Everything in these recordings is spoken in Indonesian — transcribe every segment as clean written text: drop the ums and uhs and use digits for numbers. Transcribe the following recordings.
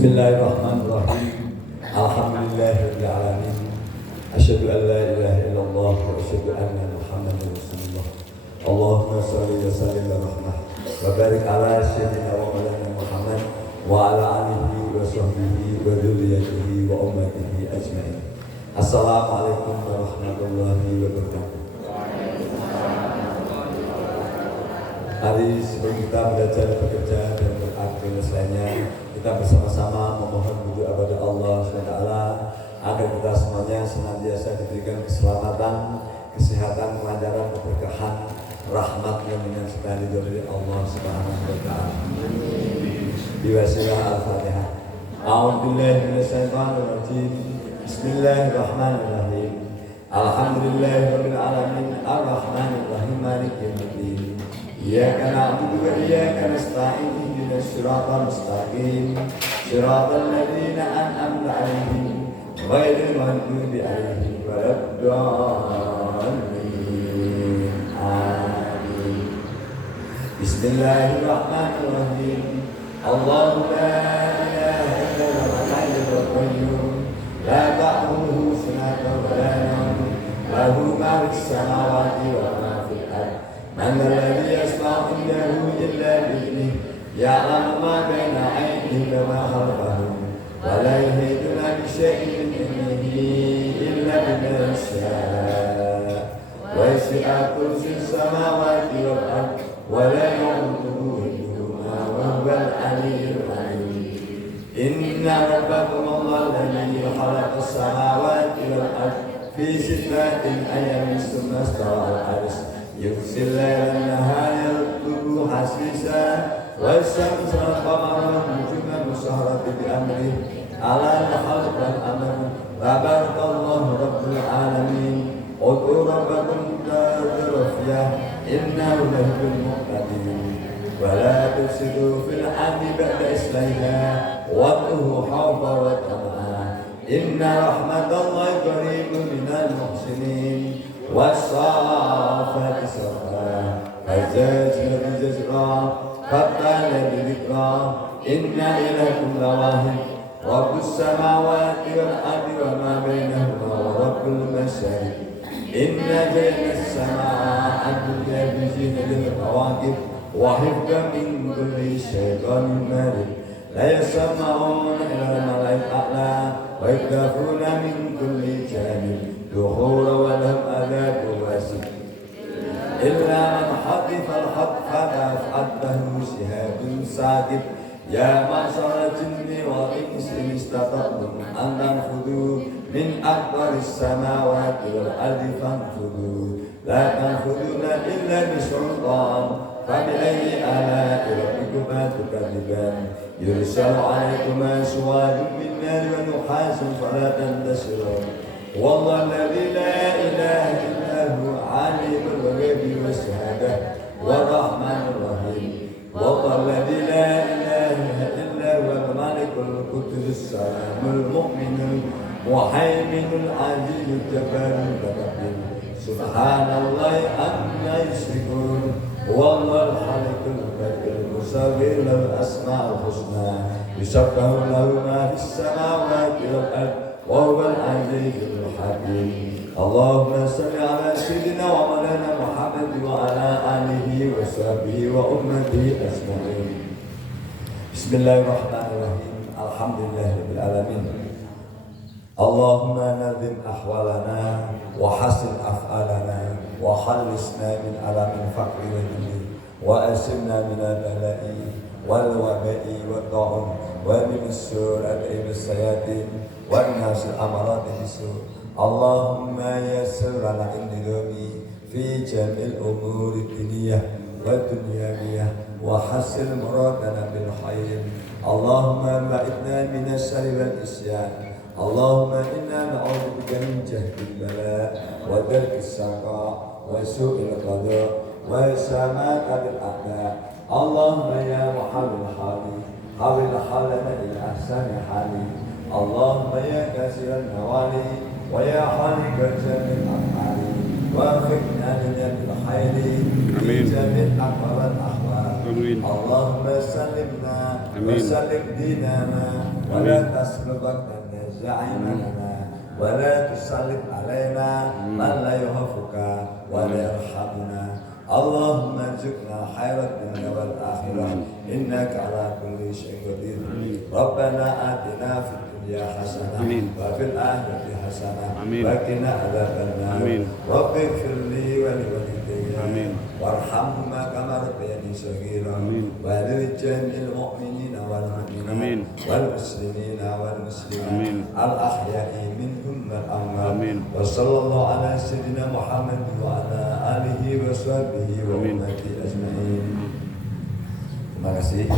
Bismillahirrahmanirrahim. Alhamdulillahirabbil alamin. Asyhadu an la ilaha illallah wa asyhadu anna Muhammadar Rasulullah. Allahumma shalli wa sallim wa rahmah wa barik ala sayyidina wa maulana Muhammad wa ala alihi wa sahbihi wa dzurriyyatihi wa ummatihi ajmain. Assalamualaikum warahmatullahi wabarakatuh. Mari sebelum kita belajar, bekerja dan beraktivitas lainnya, kita bersama-sama memohon wujud kepada Allah SWT agar kita semuanya senantiasa diberikan keselamatan, kesehatan, kelancaran, keberkahan, rahmatnya dengan segala dari Allah SWT. Biwasilah Al-Fatihah. A'udzubillahi minasyaitonirrajim. Bismillahirrahmanirrahim. Alhamdulillahirabbil alamin arrahmanirrahim maliki yaumiddin. Iyyaka na'budu wa iyyaka nasta'in ihdinas siratal mustaqim siratal ladzina an'amta 'alaihim ghairil maghdubi 'alaihim waladdallin. Amin. Bismillahirrahmanirrahim. Allahu la ilaha illa huwal hayyul qayyum la ta'khudhuhu sinatun wa la nawm lahu ma fis samawati wa ma fil ardh. Man alladhi yashfa'u 'indahu illa bi'idhnihi ya'lamu ma baina aydihim wa ma khalfahum wa la yuhituna bi shay'in min 'ilmihi illa bima sha'a wa wasi'a kursiyyuhu samawati wal ardh wa la ya'uduhu hifdhuhuma wa huwal 'aliyyul 'azim. Inna rabbakum Allahu alladhi khalaqa as-samawati wal ardh fi sittatin ayyamin thumma istawa 'alal 'arsy يغسل الليل النهار يطلبه حسيسا والشمس والقمر والنجوم مسخرات بأمره على الخلق والأمر تبارك الله رب العالمين. ادعوا ربكم تضرعا إنه ليحب المعتدين ولا تفسدوا في الأرض بعد إصلاحها وادعوه خوفا وطمعا إن رحمة الله قريب من المحسنين. والصافات صفا فالزاجرة زجرا فالتاليات ذكرا إن إليكم لواحد رب السماوات والأرض وما بينهما ورب المشارق إنا جعلنا السماء الدنيا بزينة للكواكب وحفظا من كل شيطان مارد لا يسمعون إلى الملأ الأعلى ويخافون من كل جانب دحورا ولهم عذاب واسع إلا من خطف الخطفة فأتبعه شهاب ثاقب. يا معشر الجن والإنس إن استطعتم أن تنفذوا من أقطار السماوات والأرض فانفذوا لا تنفذون إلا بسلطان. فبأي آلاء ربكما تكذبان يرسل عليكما شواظ من نار ونحاس فلا تنتصرون. والله الذي لا إله إلا هو عالم الغيب والشهادة والرحمن الرحيم. والله الذي لا إله إلا هو الملك القدوس السلام المؤمن المهيمن العزيز الجبار المتكبر سبحان الله عما يشركون. والله الخالق البديع المصور له الأسماء الحسنى يسبح له ما في السماوات والأرض وهو العزيز الحكيم. اللهم صل على سيدنا ومولانا محمد وعلى آله وصحبه وأمته أجمعين. بسم الله الرحمن الرحيم. الحمد لله رب العالمين. اللهم نظم أحوالنا وحسن أفعالنا وخلصنا من ألم الفقر والذل وأسرنا من البلاء والوباء والطاعون ومن السوء والسيئات والناس الأمراض بالسوء. اللهم يسر لنا النظام في جميع الأمور الدينية والدنيوية وحسن مرادنا بالخير. اللهم بعدنا من الشر والعصيان. اللهم إنا نعوذ بك من جهد البلاء ودرك الشقاء وسوء القضاء وشماتة الأعداء. اللهم يا محل الحال حول حالنا إلى أحسن حال. اللهم يا كثير النوال ويا خالق جميع الأفعال وفقنا لجميع الخير في جميع الأقوال والأحوال Amin. Allahumma sallimna wa Amin. sallim dinana wa la taslubatna za'imana wa la tusallit alaina man la yuhafuka wa la yarhamuna. Allahumma rizqna khairat dunya wal akhirah innaka ala kulli syai'in qadir. Rabbana atina fid dunya hasanah wa fil akhirati hasanah wa qina adzabannar. Rabbi ighfirli wa li walidayya warhamhuma kama rabbayani shaghira wa lil jami'il mu'minina wal mu'minat wal muslimina wal muslimat al ahya'i minhum wal amwat. Wa sallallahu ala sayyidina Muhammad wa ala alihi wa sahbihi wa ummati ajma'in. Terima kasih.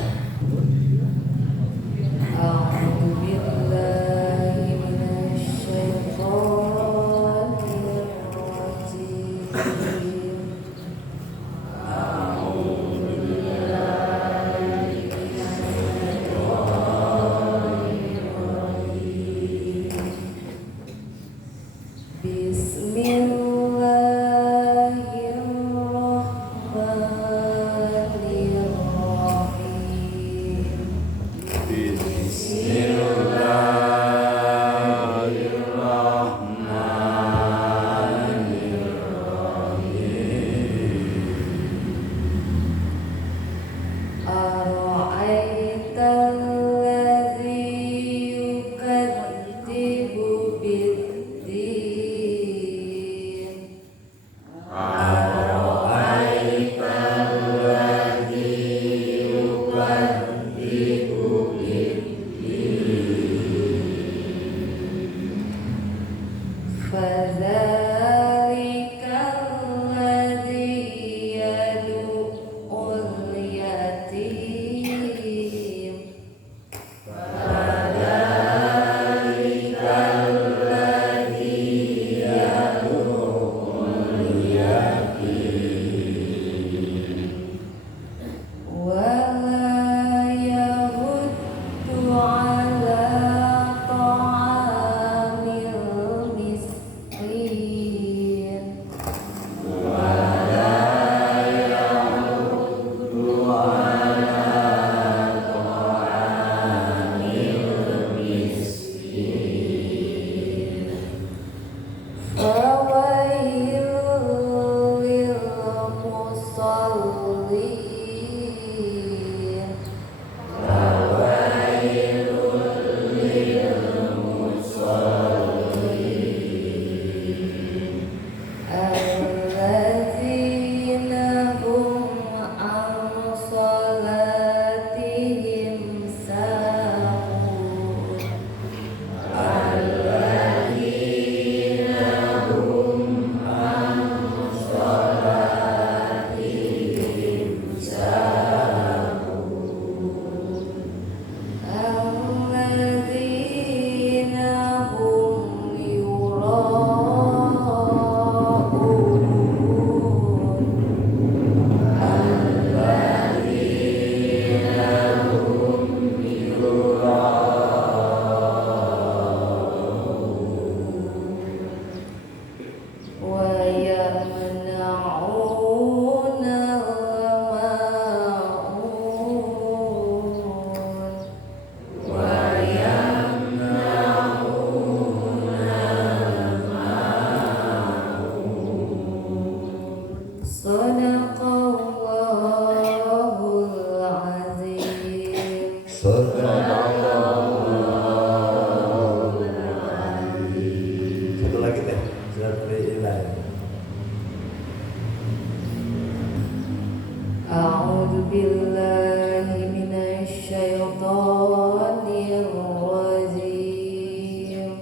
A'udzu billahi minasy syaithanir rajim.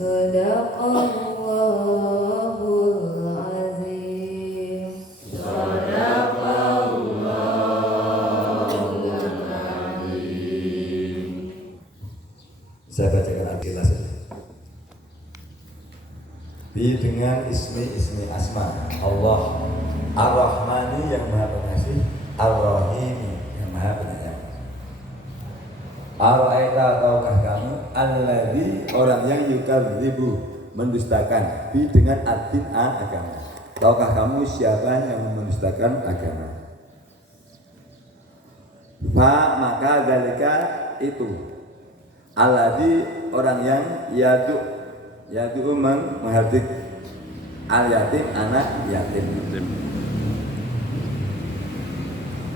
Sadaqallahul azim. Saya bacakan Al-Ikhlas ini. Dengan ismi asma Allah Ar-Rahmani yang maha pengasih, Ar-Rahimi yang maha penyayang. Ar-Aita tahukah kamu alladzi orang yang yukadzibu mendustakan bi dengan ad-din agama. Tahukah kamu siapa yang mendustakan agama? Fa maka dalika itu alladzi orang yang yadu menghardik al yatim anak yatim.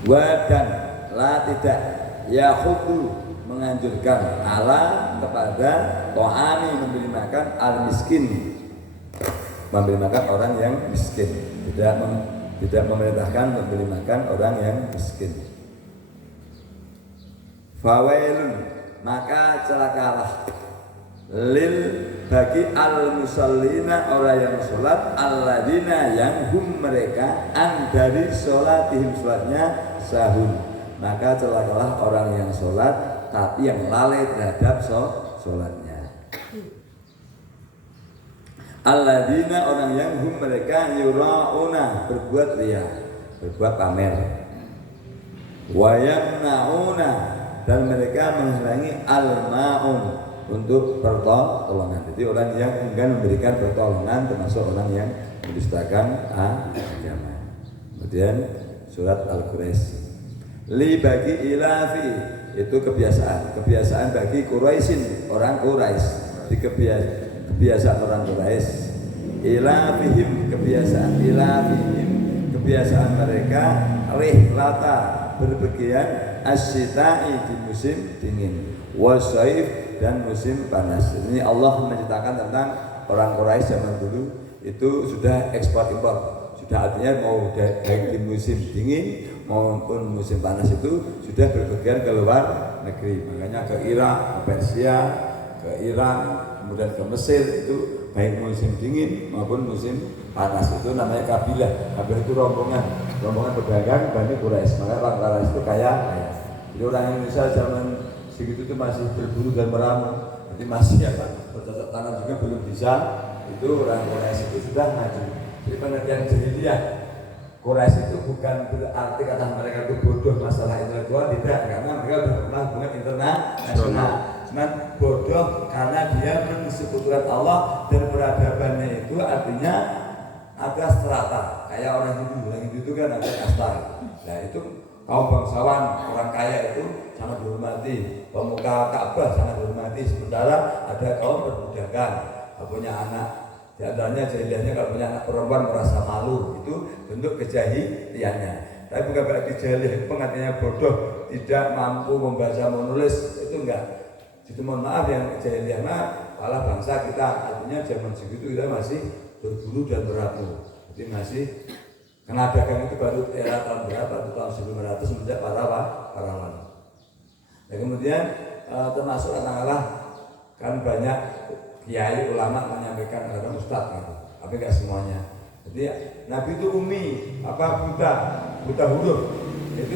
Wa dan la tidak yahudu menganjurkan ala kepada to'ami memberi makan al miskin, memberi makan orang yang miskin, tidak memerintahkan memberi makan orang yang miskin. Fawailun maka celakalah lil bagi al musallina orang yang sholat alladzina yang hum mereka an dari sholatihim sholatnya sahun, maka celakalah orang yang sholat tapi yang lalai terhadap sholatnya. Alladzina orang yang hum mereka yura'una berbuat riya, berbuat pamer, wa yamna'una dan mereka menghalangi al-ma'un untuk pertolongan. Jadi orang yang enggan memberikan pertolongan termasuk orang yang mendustakan agama. Kemudian surat Al-Quraisy. Li bagi ilafi itu kebiasaan bagi Quraisyin orang Quraisy. Di kebiasaan orang Quraisy. Ilafihim kebiasaan mereka rihlata berpergian asyita'i di musim dingin, wasaif dan musim panas. Ini Allah menceritakan tentang orang Quraisy zaman dulu itu sudah ekspor impor, sudah artinya mau dari musim dingin maupun musim panas itu sudah berpergian ke luar negeri. Makanya ke Irak, ke Persia, ke Iran, kemudian ke Mesir itu baik musim dingin maupun musim panas itu namanya kabilah. Kabilah itu rombongan pedagang Bani Quraisy. Maka orang Quraisy itu kaya. Jadi orang Indonesia zaman segitu itu masih berburu dan meramu, jadi masih bercocok tanam juga belum bisa. Itu orang Quraisy itu sudah maju. Jadi pengertian jahiliyah Quraisy itu bukan berarti kata mereka itu bodoh masalah intelektual, tidak, karena mereka berpernah hubungan internasional. Cuman bodoh karena dia mensekutukan Allah dan peradabannya itu artinya ada strata. Kayak orang Hindu itu kan ada kasta. Nah itu kaum bangsawan, orang kaya itu sangat dihormati, pemuka Ka'bah sangat dihormati. Sementara ada kaum berbudakan, punya anak, di antaranya jahiliyahnya kalau punya anak perempuan merasa malu, itu bentuk kejahiliannya. Tapi bukan berarti jahiliyah pengertiannya bodoh, tidak mampu membaca menulis, itu enggak. Itu mohon maaf yang jahiliyah malah bangsa kita, artinya zaman segitu kita masih berburu dan meramu, jadi masih karena dagang itu baru era tahun berapa? Tahun 1900 semenjak para pahlawan. Dan kemudian termasuk katakanlah kan banyak kiai ulama menyampaikan kata ustadz gitu, tapi nggak semuanya. Jadi Nabi itu ummi, buta huruf. Itu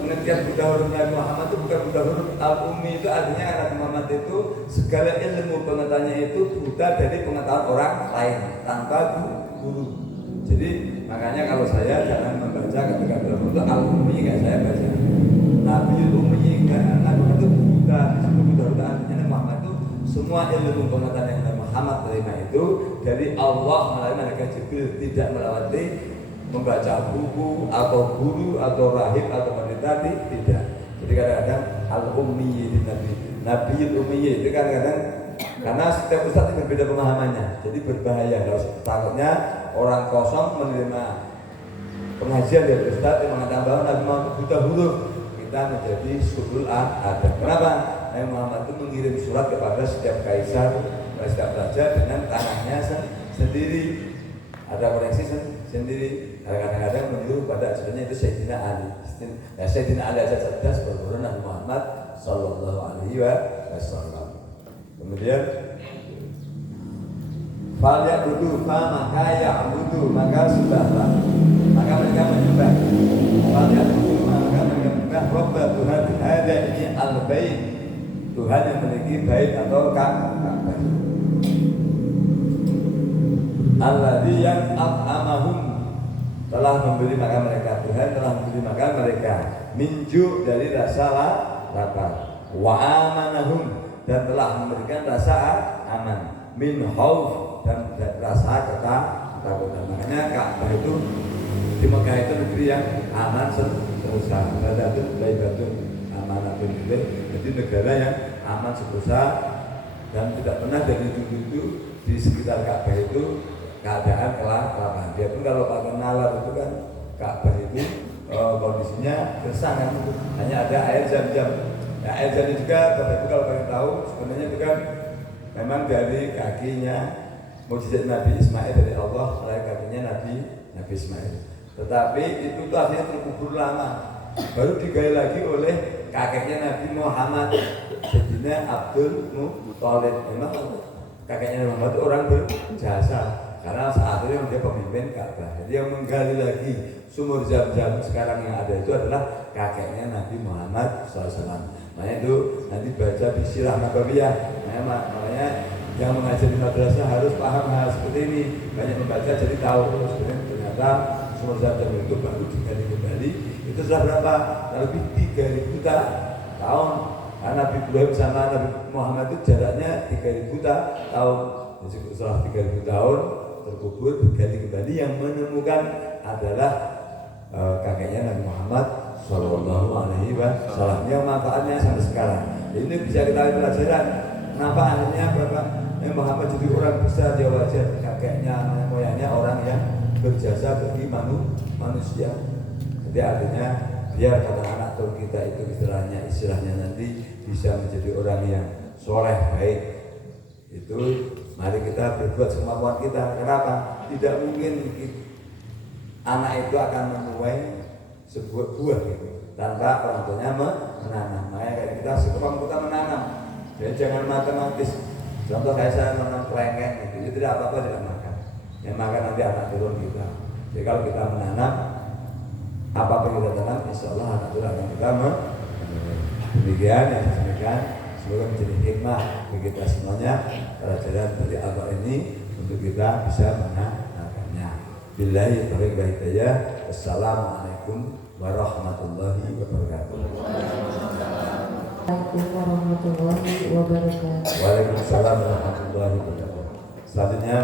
pengertian buta huruf Nabi Muhammad itu bukan buta huruf. Al-ummi itu artinya Nabi Muhammad itu segala ilmu pengetahuannya itu buta dari pengetahuan orang lain tanpa guru. Jadi makanya kalau saya jangan membaca ketika dalam itu al-ummi kayak saya baca Nabi ummi, karena Nabi itu buta. Disebut buta artinya Nabi Muhammad itu semua ilmu pengetahuan yang Nabi Muhammad terima itu dari Allah melalui malaikat Jibril, tidak melewati membaca buku atau guru atau rahib atau pendeta, tidak. Jadi kadang-kadang al-ummi Nabi ummi itu kadang-kadang karena setiap ustadz itu berbeda pemahamannya, jadi berbahaya. Kalau takutnya orang kosong menerima pengajian dari ustadz yang mengatakan bahwa Nabi Muhammad buta huruf, kita menjadi sulul adab. Kenapa? Nabi Muhammad itu mengirim surat kepada setiap kaisar, setiap raja dengan tanahnya sendiri. Ada koreksi sendiri. Kadang-kadang menyuruh pada ajarannya itu Sayyidina Ali. Nah, Sayyidina Ali aja cerdas berburu Nabi Muhammad Sallallahu Alaihi Wasallam. Kemudian Fal ya'budu maka ya'budu maka sembahlah. Maka mereka menyembah. Fal ya'budu maka mereka menyembah Rabb Tuhan ada ini al-bait. Tuhan yang memiliki bait atau Ka'bah. Alladzi yang at'amahum telah memberi makan mereka. Tuhan telah memberi makan mereka minju dari rasa lapar. Wa amanahum dan telah memberikan rasa aman min khauf dan rasa ketakutan. Makanya Ka'bah itu di Mekah itu negeri yang aman sentosa. Badatun baibatun amanatun. Jadi negara yang aman sentosa dan tidak pernah dari dulu di sekitar Ka'bah itu keadaan kelaparan. Dia pun kalau pakai nalar itu kan Ka'bah itu kondisinya gersang kan, hanya ada air zam-zam. Nah, air zam juga Bapak Ibu kalau pengen tahu sebenarnya itu kan memang dari kakinya mukjizat Nabi Ismail dari Allah melalui kakinya Nabi Ismail. Tetapi itu tuh akhirnya terkubur lama, baru digali lagi oleh kakeknya Nabi Muhammad Sayyidina Abdul Muthalib. Memang kakeknya Nabi Muhammad itu orang berjasa karena saat itu dia pemimpin Ka'bah. Jadi yang menggali lagi sumur Zam-Zam sekarang yang ada itu adalah kakeknya Nabi Muhammad SAW. Makanya itu nanti baca di Sirah Nabawiyah. Makanya yang mengajar di madrasah harus paham hal seperti ini. Banyak membaca jadi tahu sebenarnya ternyata sumur Zam-Zam itu baru digali kembali. Itu sudah berapa? Lebih 3.000 tahun. Karena Nabi Ibrahim sama Nabi Muhammad itu jaraknya 3.000 tahun. Jadi setelah 3.000 tahun terkubur digali kembali, yang menemukan adalah kakeknya Nabi Muhammad Sallallahu Alaihi Wasallam yang manfaatnya sampai sekarang. Jadi ini bisa kita lihat pelajaran. Kenapa akhirnya Bapak Nabi Muhammad jadi orang besar, dia wajar kakeknya moyangnya orang yang berjasa bagi manusia. Jadi artinya biar kata anak tua kita itu istilahnya nanti bisa menjadi orang yang soleh baik. Itu mari kita berbuat semampuan kita. Kenapa? Tidak mungkin anak itu akan menuai sebuah buah gitu tanpa orang tuanya menanam. Makanya kita sekemampuan kita menanam. Jadi jangan matematis. Contoh kayak saya menanam kelengkeng gitu, itu tidak apa-apa tidak makan. Yang makan nanti anak turun kita. Jadi kalau kita menanam apapun kita tanam, insya Allah anak turun akan kita demikian yang saya sampaikan. Semoga menjadi hikmah bagi kita semuanya pelajaran dari apa ini untuk kita bisa mengamalkannya. Billahi taufiq wal hidayah. Wassalamualaikum warahmatullahi wabarakatuh. Assalamualaikum warahmatullahi wabarakatuh. Waalaikumsalam warahmatullahi wabarakatuh. Selanjutnya